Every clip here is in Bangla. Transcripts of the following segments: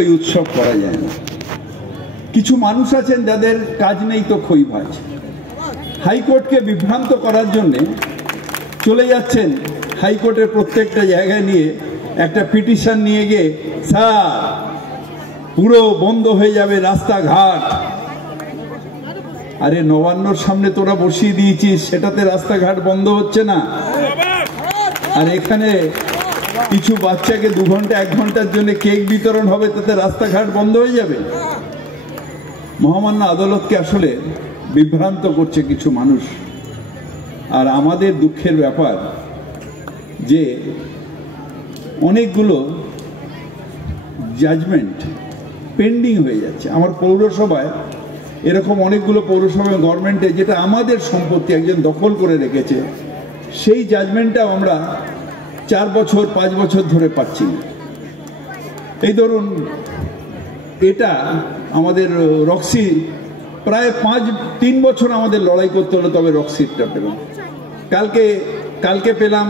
ওই উৎসব করা যায় না। কিছু মানুষ আছেন যাদের কাজ নেই তো খই ভাজ, হাইকোর্টকে বিভ্রান্ত করার জন্যে চলে যাচ্ছেন হাইকোর্টের প্রত্যেকটা জায়গায় নিয়ে একটা পিটিশন নিয়ে গিয়ে স্যার পুরো বন্ধ হয়ে যাবে রাস্তাঘাট। আরে নবান্নর সামনে তোরা বসিয়ে দিয়েছিস, সেটাতে রাস্তাঘাট বন্ধ হচ্ছে না। আর এখানে কিছু বাচ্চাকে 2 ঘন্টা 1 ঘন্টার জন্য কেক বিতরণ হবে, তাতে রাস্তাঘাট বন্ধ হয়ে যাবে। মহামান্য আদালতকে আসলে বিভ্রান্ত করছে কিছু মানুষ। আর আমাদের দুঃখের ব্যাপার যে অনেকগুলো জাজমেন্ট পেন্ডিং হয়ে যাচ্ছে। আমার পৌরসভায় এরকম অনেকগুলো পৌরসভা গভর্নমেন্টে যেটা আমাদের সম্পত্তি একজন দখল করে রেখেছে, সেই জাজমেন্টটাও আমরা 4 বছর 5 বছর ধরে পাচ্ছি। এই ধরুন এটা আমাদের রক্সি প্রায় 3 বছর আমাদের লড়াই করতে হলো, তবে রক্সিটটা পেলাম। কালকে পেলাম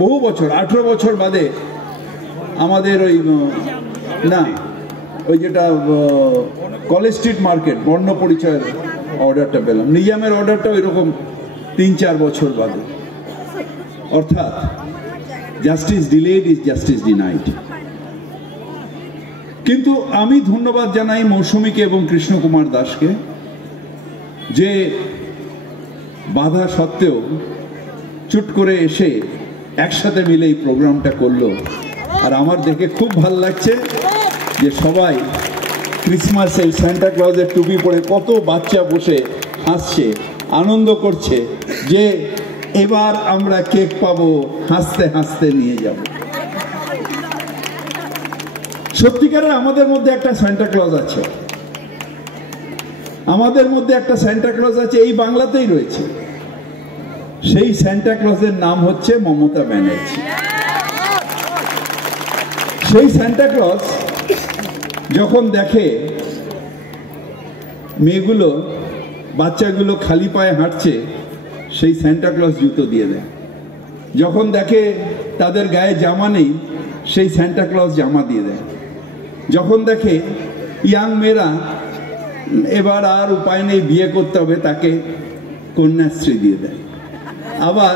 বহু বছর, 18 বছর বাদে আমাদের ওই যেটা কলেজ স্ট্রিট মার্কেট বর্ণ পরিচয়ের অর্ডারটা পেলাম। নিজামের অর্ডারটাও এরকম 3-4 বছর বাদে। অর্থাৎ justice delayed is justice denied. কিন্তু আমি ধন্যবাদ জানাই মৌসুমীকে এবং কৃষ্ণ কুমার দাসকে, যে বাধা সত্ত্বেও চুট করে এসে একসাথে মিলে এই প্রোগ্রামটা করলো। আর আমার দেখে খুব ভালো লাগছে যে সবাই ক্রিসমাসে সান্টা ক্লজের টুপি পরে কত বাচ্চা বসে হাসছে, আনন্দ করছে যে এবার আমরা কেক পাবো, হাসতে হাসতে নিয়ে যাব। সত্যিকারের আমাদের মধ্যে একটা সান্টা ক্লজ আছে, আমাদের মধ্যে একটা সান্টা ক্লজ আছে, এই বাংলাতেই রয়েছে। সেই সান্টা ক্লজের নাম হচ্ছে মমতা ব্যানার্জি। সেই সান্টা ক্লজ যখন দেখে মেয়েগুলো বাচ্চাগুলো খালি পায়ে হাঁটছে, সেই সান্টা ক্লজ জুতো দিয়ে দেয়। যখন দেখে তাদের গায়ে জামা নেই, সেই সান্টা ক্লজ জামা দিয়ে দেয়। যখন দেখে ইয়াং মেয়েরা এবার আর উপায় নেই, বিয়ে করতে হবে, তাকে কন্যাশ্রী দিয়ে দেয়। আবার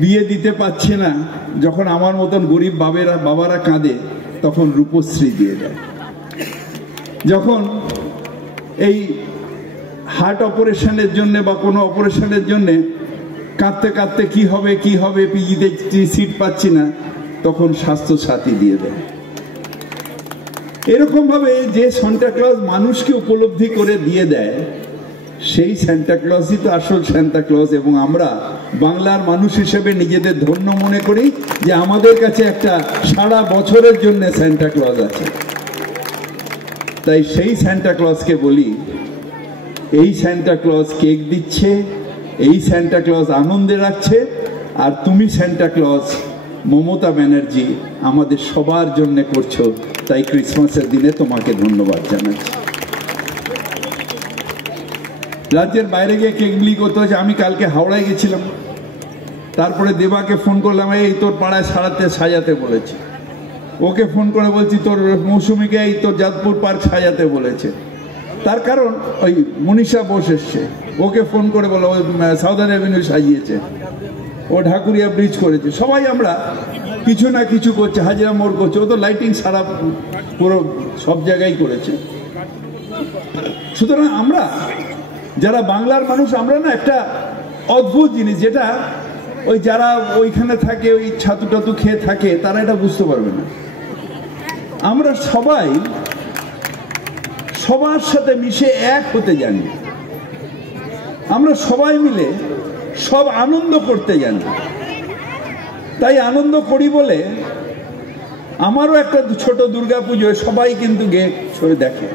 বিয়ে দিতে পারছে না, যখন আমার মতন গরিব বাবারা কাঁদে, তখন রূপশ্রী দিয়ে দেয়। যখন এই হার্ট অপারেশনের জন্য বা কোনো অপারেশনের জন্য কাঁদতে কাঁদতে কি হবে পিজিতে সিট পাচ্ছি না, তখন স্বাস্থ্য সাথী দিয়ে দেয়। এরকম ভাবে যে সান্টা ক্লজ মানুষকে উপলব্ধি করে দিয়ে দেয়, সেই সান্টা ক্লজই তো আসল সান্টা ক্লজ। এবং আমরা বাংলার মানুষ হিসেবে নিজেদের ধন্য মনে করি যে আমাদের কাছে একটা সারা বছরের জন্য সান্টা ক্লজ আছে। তাই সেই সান্টা ক্লজকে বলি, এই সান্টা ক্লজ কেক দিচ্ছে, এই সান্টা ক্লজ আনন্দে রাখছে, আর তুমি সান্টা ক্লজ মমতা ব্যানার্জি আমাদের সবার জন্য করছো। তাই ক্রিসমাসের দিনে তোমাকে ধন্যবাদ জানাচ্ছি। রাজ্যের বাইরে গিয়ে কেক বিলি করতে হচ্ছে। আমি কালকে হাওড়ায় গেছিলাম, তারপরে দেবাকে ফোন করলাম, এই তোর পাড়ায় সাজাতে বলেছে। ওকে ফোন করে বলছি তোর মৌসুমীকে এই তোর যাদবপুর পার্ক সাজাতে বলেছে। তার কারণ ওই মনীষা বোস এসছে, ওকে ফোন করে বলো ওই সাউদার্ন অ্যাভিনিউ সাজিয়েছে, ও ঢাকুরিয়া ব্রিজ করেছে। সবাই আমরা কিছু না কিছু করছে, হাজিরা মোড় করছে, ও তো লাইটিং সারা পুরো সব জায়গায় করেছে। সুতরাং আমরা যারা বাংলার মানুষ, আমরা না একটা অদ্ভুত জিনিস, যেটা ওই যারা ওইখানে থাকে, ওই ছাতু টাতু খেয়ে থাকে, তারা এটা বুঝতে পারবে না। আমরা সবাই সবার সাথে মিশে এক হতে জানি, আমরা সবাই মিলে সব আনন্দ করতে জানি। তাই আনন্দ করি বলে আমারও একটা ছোট দুর্গাপুজোয় সবাই কিন্তু গিয়ে দেখে।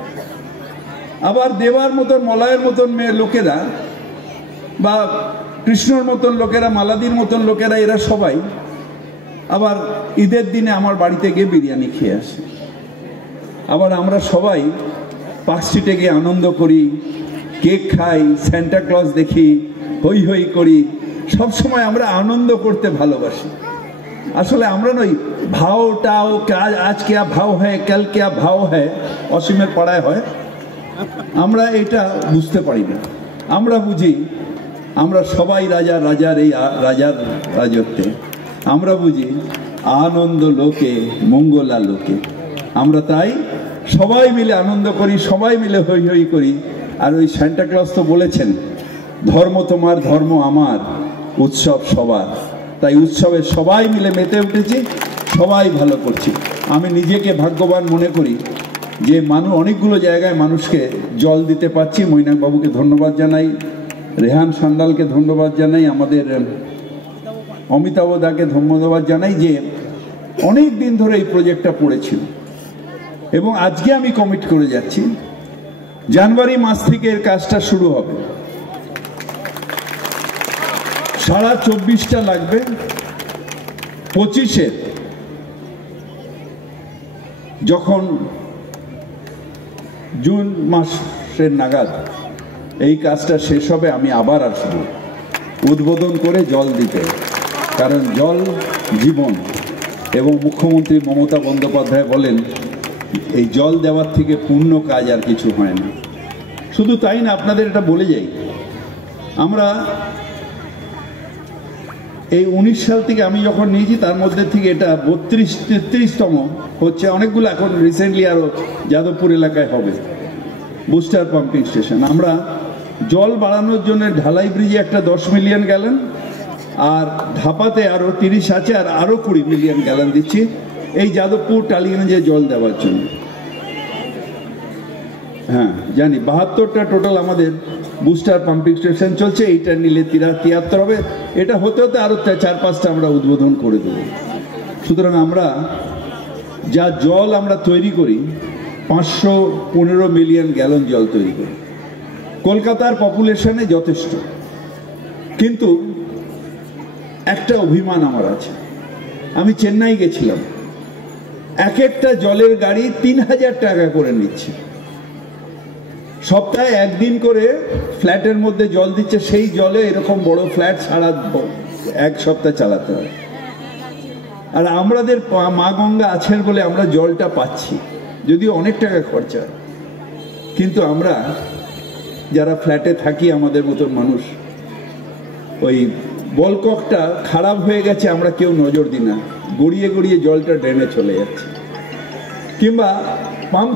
আবার দেবার মতন, মলয়ের মতন মেয়ে লোকেরা বা কৃষ্ণর মতন লোকেরা, মালাদির মতন লোকেরা, এরা সবাই আবার ঈদের দিনে আমার বাড়িতে গিয়ে বিরিয়ানি খেয়ে আসে। আবার আমরা সবাই পার্ক স্ট্রিটে গিয়ে আনন্দ করি, কেক খাই, সান্টা ক্লজ দেখি, হই হই করি। সবসময় আমরা আনন্দ করতে ভালোবাসি। আসলে আমরা নই ভাওটাও আজ কেয়া ভাও হয় কাল কেয়া ভাও হয় অসীমের পাড়ায় হয়, আমরা এটা বুঝতে পারি না। আমরা বুঝি আমরা সবাই রাজা, রাজার এই রাজার রাজত্বে আমরা বুঝি আনন্দ লোকে মঙ্গলা লোকে। আমরা তাই সবাই মিলে আনন্দ করি, সবাই মিলে হই হই করি। আর ওই সান্টা ক্লজ তো বলেছেন ধর্ম তোমার ধর্ম আমার উৎসব সবার, তাই উৎসবে সবাই মিলে মেতে উঠেছি, সবাই ভালো করছি। আমি নিজেকে ভাগ্যবান মনে করি যে অনেকগুলো জায়গায় মানুষকে জল দিতে পারছি। মৈনাক বাবুকে ধন্যবাদ জানাই, রেহান সান্যালকে ধন্যবাদ জানাই, আমাদের অমিতাভ দাকে ধন্যবাদ জানাই যে অনেক দিন ধরে এই প্রজেক্টটা পড়েছিল এবং আজকে আমি কমিট করে যাচ্ছি জানুয়ারি মাস থেকে এর কাজটা শুরু হবে। সারা 24টা লাগবে, 25-এ যখন জুন মাসের নাগাদ এই কাজটা শেষ হবে আমি আবার আসবো উদ্বোধন করে জল দিতে, কারণ জল জীবন। এবং মুখ্যমন্ত্রী মমতা বন্দ্যোপাধ্যায় বলেন এই জল দেওয়ার থেকে পূর্ণ কাজ আর কিছু হয় না। শুধু তাই না, আপনাদের এটা বলে যাই, আমরা এই 19 সাল থেকে আমি যখন নিয়েছি তার মধ্যে থেকে এটা 32-33তম হচ্ছে। অনেকগুলো এখন রিসেন্টলি আরো যাদবপুর এলাকায় হবে বুস্টার পাম্পিং স্টেশন। আমরা জল বাড়ানোর জন্য ঢালাই ব্রিজে একটা 10 মিলিয়ন গ্যালন আর ধাপাতে আরো 30 আছে, আর আরো 20 মিলিয়ন গ্যালন দিচ্ছি এই যাদবপুর টালিগঞ্জে জল দেওয়ার জন্য। হ্যাঁ জানি 72টা টোটাল আমাদের বুস্টার পাম্পিং স্টেশন চলছে, এইটা নিলে 73 হবে। এটা হতে হতে আরো 4-5টা আমরা উদ্বোধন করে দেব। সুতরাং আমরা যা জল আমরা তৈরি করি 515 মিলিয়ন গ্যালন জল তৈরি করি, কলকাতার পপুলেশনে যথেষ্ট। কিন্তু একটা অভিমান আমার আছে, আমি চেন্নাই গেছিলাম, এক একটা জলের গাড়ি 3000 টাকা করে নিচ্ছে, সপ্তাহে একদিন করে ফ্ল্যাটের মধ্যে জল দিচ্ছে। সেই জলে এরকম বড় ফ্ল্যাট সারা এক সপ্তাহ চালাতে হয়। আর আমাদের মা গঙ্গা আছেন বলে আমরা জলটা পাচ্ছি, যদিও অনেক টাকা খরচা, কিন্তু আমরা যারা ফ্ল্যাটে থাকি আমাদের মতন মানুষ, ওই বলককটা খারাপ হয়ে গেছে আমরা কেউ নজর দিই না, গড়িয়ে গড়িয়ে জলটা ড্রেনে চলে যাচ্ছে, কিংবা পাম্প